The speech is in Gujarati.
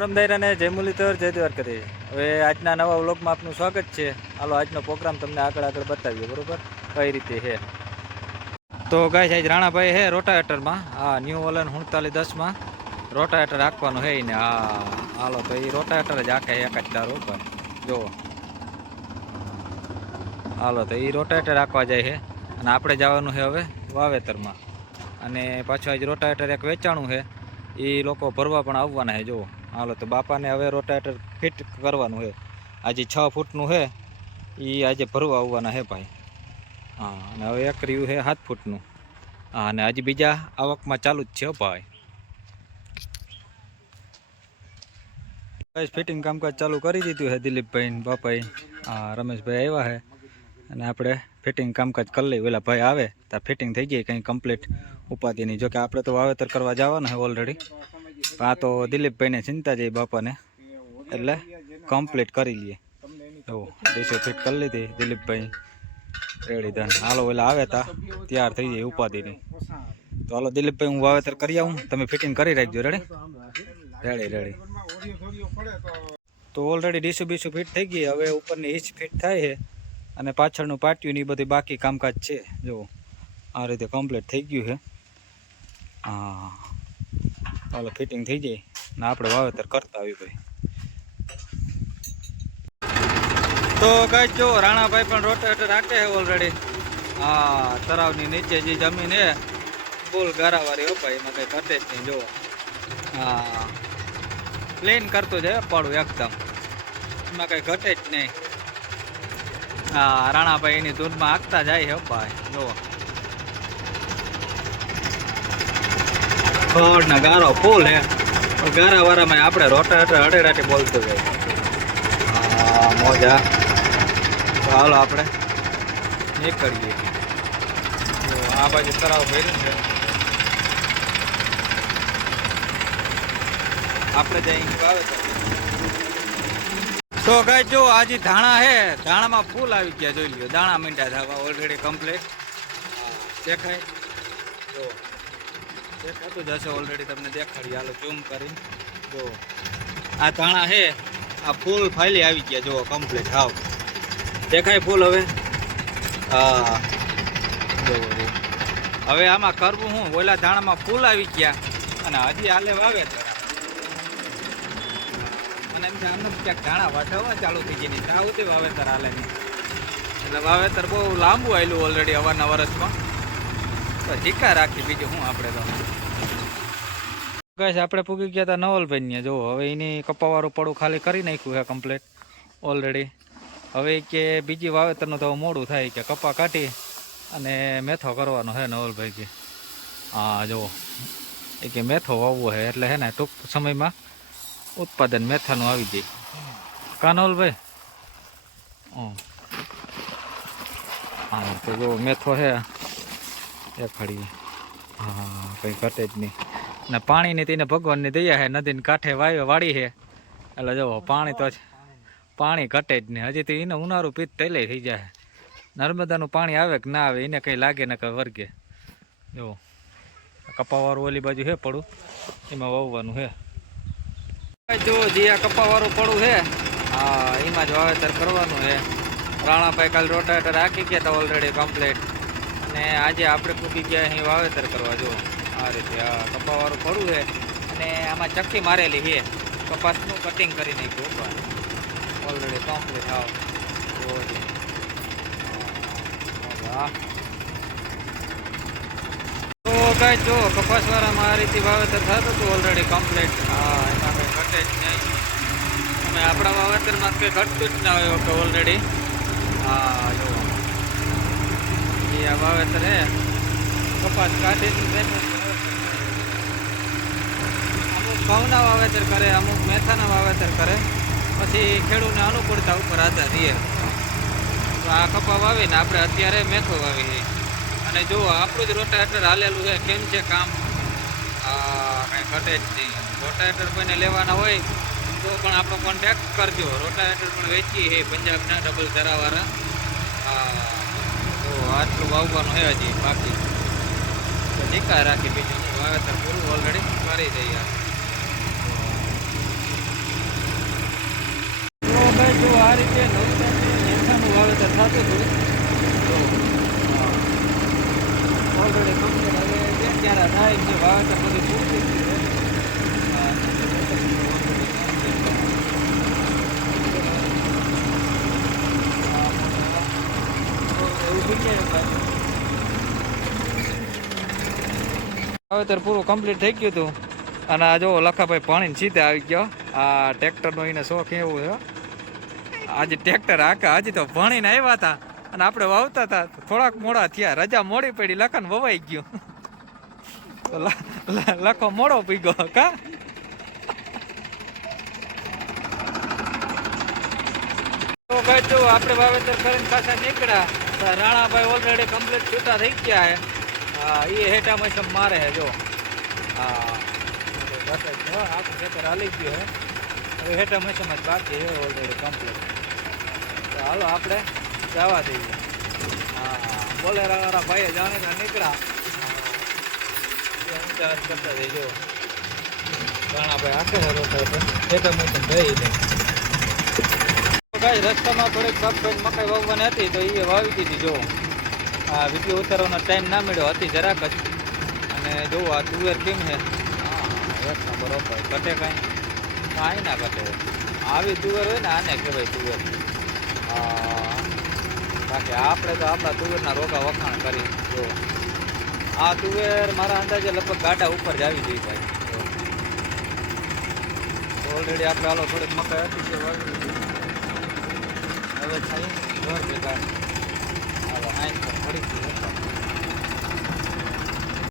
રામદાયરાને જય મુરલીધર, જય કરી હવે આજના નવા વ્લોગમાં આપનું સ્વાગત છે. હાલો, આજનો પ્રોગ્રામ તમને આગળ આગળ બતાવીએ, બરોબર? કઈ રીતે છે? તો ગાય આજ રાણાભાઈ હે રોટાવેટરમાં. હા ન્યૂ ઓલન ઉણતાલીસ દસમાં રોટાવેટર રાખવાનું હે ને હા, હાલો, તો એ રોટાવેટર જ આખે એક જ તારો ઉપર. જુઓ. હાલો, તો એ રોટાવેટર રાખવા જાય છે. અને આપણે જવાનું છે હવે વાવેતરમાં. અને પાછું આજ રોટાવેટર એક વેચાણું છે. એ લોકો ભરવા પણ આવવાના છે, જુઓ. હાલો, તો બાપાને હવે રોટાટર ફિટ કરવાનું છે. આજે છ ફૂટનું છે. એ આજે ભરવા આવવાના છે ભાઈ. હા, અને હવે એક રહ્યું છે સાત ફૂટનું. હા, અને આજે બીજા આવકમાં ચાલુ જ છે ભાઈ. બસ ફિટિંગ કામકાજ ચાલુ કરી દીધું છે દિલીપભાઈ બાપાઈ હા, રમેશભાઈ આવ્યા છે. અને આપણે ફિટિંગ કામકાજ કરી લઈએ. ઓલા ભાઈ આવે ત્યાં ફિટિંગ થઈ ગઈ, કંઈ કમ્પ્લીટ ઉપાધિની જોકે આપણે તો વાવેતર કરવા જવાના છે ઓલરેડી આ તો દિલીપભાઈને ચિંતા છે બાપાને. એટલે કમ્પ્લીટ કરી લઈએ. એવું દેશો ફિટ કરી લીધી દિલીપભાઈ. રેડી ધન હાલો એટલે આવે તા. તૈયાર થઈ જાય ઉપાધિની. તો હાલો, દિલીપભાઈ, હું વાવેતર કરી આવું. તમે ફિટિંગ કરી રાખજો. રેડી રેડી રેડી તો ઓલરેડી ડીસુ બીસું ફિટ થઈ ગઈ. હવે ઉપરની ઈચ ફિટ થાય છે. અને પાછળનું પાટિયું ને એ બધી બાકી કામકાજ છે. જો, આ રીતે કમ્પ્લીટ થઈ ગયું છે. હા. ચાલો ફિટિંગ થઈ જાય. ને આપણે વાવેતર કરતા આવી ભાઈ. તો કઈ જો, રાણાભાઈ પણ રોટેટર રાખે છે ઓલરેડી હા તરાવની નીચે જે જમીન છે ફૂલ ગારાવાળી અપાય એમાં કંઈ ઘટે જ નહીં, જુઓ. હા. પ્લેન કરતો જાય પાડું એકદમ. એમાં કંઈ ઘટે જ નહીં. હા, રાણાભાઈ એની ધૂનમાં હાંકતા જાય છે ભાઈ જો ખડ ને ગારો ફૂલ હે. ગારા વાળામાં આપણે રોટા હટે અડેડાટી બોલતો જાય મોજા. ચાલો આપણે નીકળીએ. આ બાજુ તરાવ ભર્યું છે. આપણે જઈ આવે તો ગાય જો આજે ધાણા હે, ધાણામાં ફૂલ આવી ગયા, જોઈ લ્યો. દાણા મીંડા થવા ઓલરેડી કમ્પ્લીટ દેખાય? જો દેખાતું જ હશે ઓલરેડી તમને દેખાડી. હાલો ઝૂમ કરીને જો, આ ધાણા છે, આ ફૂલ ફાઇલી આવી ગયા, જુઓ કમ્પ્લીટ હાવ. દેખાય ફૂલ હવે? હા. જો જો. હવે આમાં કરવું હું? ઓલા ધાણામાં ફૂલ આવી ગયા અને હજી હાલે વાવે મને એમ આમને ક્યાંક ધાણા વાઢવા ચાલુ થઈ ગઈ નહીં સુધી વાવેતર હાલે નહીં. એટલે વાવેતર બહુ લાંબુ આવેલું ઓલરેડી અવારના વર્ષમાં તો જીકા રાખી, બીજું શું આપણે તો. ગઈશ આપણે પૂગી ગયા હતા નવલભાઈ ને જો, હવે એની કપાવાળું પડું ખાલી કરી નાખ્યું છે કમ્પ્લીટ ઓલરેડી હવે કે બીજી વાવેતરનું તો મોડું થાય કે કપા કાઢી અને મેથો કરવાનો છે નવલભાઈ કે હા જો, એ કે મેથો વાવવો છે એટલે હે ને ટૂંક સમયમાં ઉત્પાદન મેથાનું આવી જાય. કાનોલભાઈ. હા, તો જો, મેથો છે એ ખડી હા, કંઈ ઘટે જ નહીં. ને પાણીની તેને ભગવાનની દયા છે નદીને કાંઠે વાયો વાળી છે એટલે જો, પાણી તો પાણી ઘટે જ નહીં. હજી એને ઉનાળું પીત તૈલે થઈ જાય. નર્મદાનું પાણી આવે કે ના આવે, એને કંઈ લાગે ને કંઈ વર્ગે. જો, કપાવાળું ઓલી બાજુ છે પડું. એમાં વાવવાનું છે જો, જે આ કપાવાળું પડું છે હા, એમાં જ વાવેતર કરવાનું છે રાણાભાઈ કાલ રોટાવેટર રાખી ગયા હતા ઓલરેડી કમ્પ્લીટ અને આજે આપણે પૂકી ગયા અહીં વાવેતર કરવા જો આ રીતે, આ કપાવાળું પડું છે. અને આમાં ચક્કી મારેલી છે. કપાસનું કટિંગ કરી નાખ્યું ઓલરેડી કમ્પ્લીટ આવ તો કાંઈ જો કપાસવાળામાં આ રીતે વાવેતર થતું હતું ઓલરેડી કમ્પ્લીટ હા, એમાં કંઈ ઘટે જ નહીં. અને આપણા વાવેતરમાં કંઈ ઘટતું જ ના હોય કે ઓલરેડી હા જો આ વાવેતર હે. કપાસ કાઢી અમુક ઘઉંના વાવેતર કરે, અમુક મેથાના વાવેતર કરે. પછી ખેડૂતને અનુકૂળતા ઉપર આધાર રહીએ તો આ કપા વાવીને આપણે અત્યારે મેથો વાવી અને જો આપણું જ રોટાવેટર હાલેલું છે, કેમ છે કામ? કાંઈ ઘટે જ નહીં. રોટાવેટર કોઈને લેવાના હોય, તો પણ આપણો કોન્ટેક્ટ કરજો. રોટાવેટર પણ વેચીએ છે પંજાબના ડબલ ધરાવાળા. હા આટલું વાવવાનું હોય હજી બાકી. તો નિકાલ રાખી બીજું વાવેતર પૂરું ઓલરેડી કરી મારી જઈએ જો આ રીતે નવસાનું વાવેતર થતું હતું, તો ઓલરેડી કંપની હવે ત્યારે થાય છે વાવેતર બધું પૂરું વાવેતર પૂરું કમ્પ્લીટ થઈ ગયું હતું. અને આ જો લખાભાઈ પાણી સીધે આવી ગયો. આ ટ્રેક્ટરનો એને શોખ એવું છે. આજે ટ્રેક્ટર આખા હજી તો ભણીને આવ્યા હતા. અને આપણે વાવતા હતા. થોડાક મોડા થયા. રજા મોડી પડી, લખન વવાઈ ગયું. લખો મોડો પી ગયો કા? તો જો આપણે વાવેતર કરીને પાછા નીકળ્યા. રાણાભાઈ ઓલરેડી કમ્પ્લીટ છૂટા થઈ ગયા હે હા એ હેઠા મસમ મારે હે જો. હા. બસ જ આખું ખેતર હાલી ગયું હે હવે હેઠા મસમ જ બાકી હે ઓલરેડી કમ્પ્લીટ તો હાલો, આપણે જવા દઈએ. હા બોલેરાવાળા ભાઈએ ભાઈ જાણીને નીકળ્યા. હા. કરતા હાથ કરતા ભાઈ આખે રોતો હતો હેઠા મસમ જઈ જાય ભાઈ રસ્તામાં થોડીક કપભાઈ મકાઈ વાવવાની હતી, તો એ વાવી દીધી, જો. આ વીડિયો ઉતારવાનો ટાઈમ ના મળ્યો હતી જરાક જ. અને જોવો આ તુવેર કેમ છે? હા એક બરોબર કટે કાંઈ? કાંઈ ના કટે આવી તુવેર હોય ને આને કહેવાય તુવેર. હા. બાકી આપણે તો આપણા તુવેરના રોગા વખાણ કરી જો. આ તુવેર મારા અંદાજે લગભગ ગાડા ઉપર જ આવી ગઈ ભાઈ ઓલરેડી આપણે હાલો થોડીક મકાઈ હતી છે હવે થાય ઘર ભેગા. આઈ